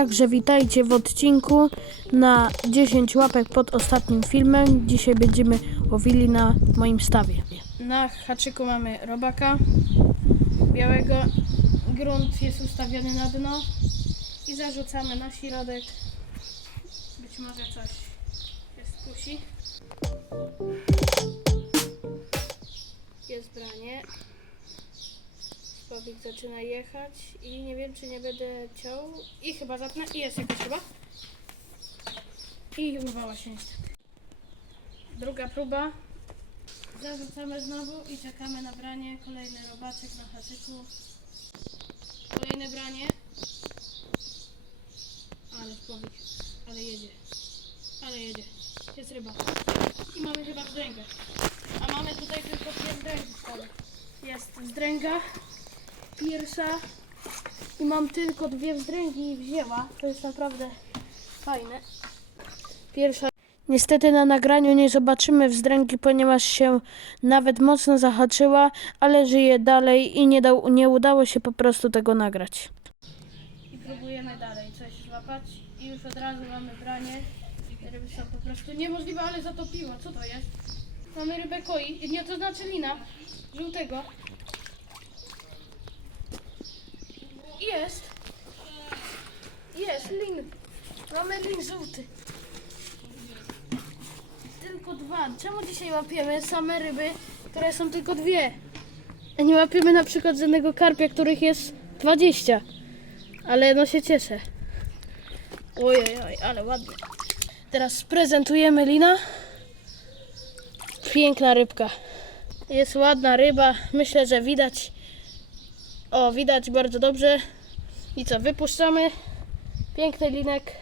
Także witajcie w odcinku na 10 łapek pod ostatnim filmem. Dzisiaj będziemy łowili na moim stawie. Na haczyku mamy robaka białego. Grunt jest ustawiony na dno i zarzucamy na środek. Być może coś się skusi. Jest branie. Słowik zaczyna jechać i nie wiem, czy nie będę ciął. I chyba zapnę. I jest jakaś chyba. I urwała się. Druga próba. Zarzucamy znowu i czekamy na branie. Kolejny robaczek na haczyku. Kolejne branie. Ale Słowik. Ale jedzie. Ale jedzie. Jest ryba. I mamy chyba wzdręgę. A mamy tutaj tylko dwie wzdręgi. Jest wzdręga pierwsza i mam tylko dwie wzdręgi i wzięła. To jest naprawdę fajne. Pierwsza. Niestety na nagraniu nie zobaczymy wzdręgi, ponieważ się nawet mocno zahaczyła, ale żyje dalej i nie, dał, nie udało się po prostu tego nagrać. I próbujemy dalej coś złapać i już od razu mamy branie. Ryby są po prostu niemożliwe, ale zatopiło. Co to jest? Mamy rybę koi, nie to znaczy lina żółtego. Jest. Jest, lin. Mamy lin żółty. Tylko dwa. Czemu dzisiaj łapiemy same ryby, które są tylko dwie? A nie łapiemy na przykład żadnego karpia, których jest 20. Ale no się cieszę. Ojej, oj, ale ładnie. Teraz prezentujemy lina. Piękna rybka. Jest ładna ryba. Myślę, że widać. O, widać bardzo dobrze. I co, wypuszczamy. Piękny linek.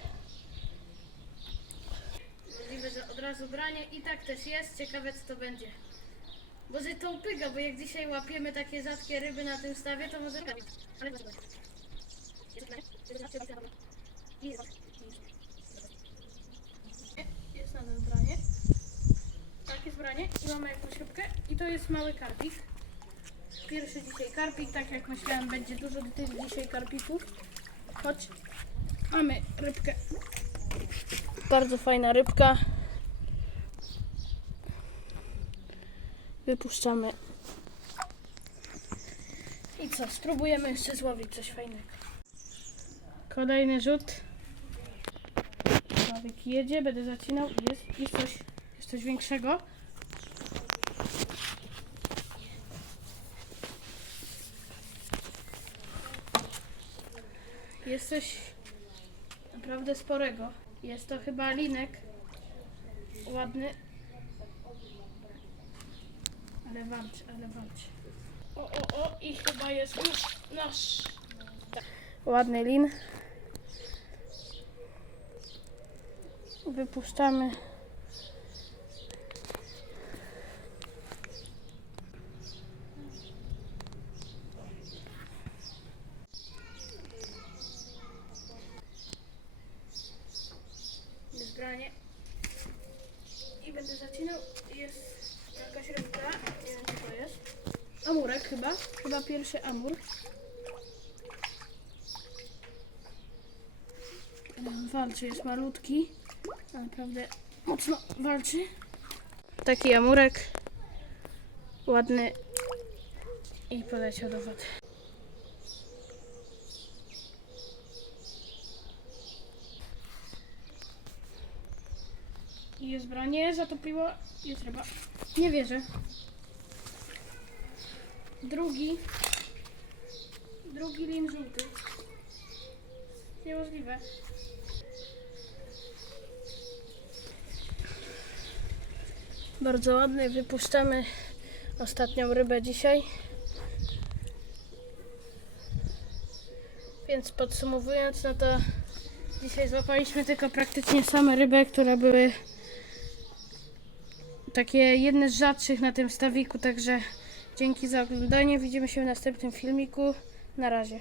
Możliwe, że od razu branie i tak też jest. Ciekawe co to będzie. Może to upyga, bo jak dzisiaj łapiemy takie rzadkie ryby na tym stawie, to może... Jest nadal branie. Tak, jest branie. I mamy jakąś rybkę. I to jest mały karpik. Pierwszy dzisiaj karpik, tak jak myślałem, będzie dużo tych dzisiaj karpików. Chodź. Mamy rybkę. Bardzo fajna rybka. Wypuszczamy. I co? Spróbujemy jeszcze złowić coś fajnego. Kolejny rzut. Sławik jedzie, będę zacinał. Jest, jest coś, jest coś większego. Jest coś naprawdę sporego. Jest to chyba linek. Ładny. Ale walcz, ale walcz. O, o, o i chyba jest już nasz. Ładny lin. Wypuszczamy. Jest branie. I będę zaczynał. Jest jakaś rybka. Nie wiem co to jest. Amurek chyba. Chyba pierwszy amur. Walczy, jest malutki. Naprawdę mocno walczy. Taki amurek. Ładny. I poleciał do wody. Jest branie, zatopiło. Jest ryba. Nie wierzę. Drugi. Drugi lin żółty. Niemożliwe. Bardzo ładny. Wypuszczamy ostatnią rybę dzisiaj. Więc podsumowując, no to dzisiaj złapaliśmy tylko praktycznie same ryby, które były takie jedne z rzadszych na tym stawiku, także dzięki za oglądanie. Widzimy się w następnym filmiku. Na razie.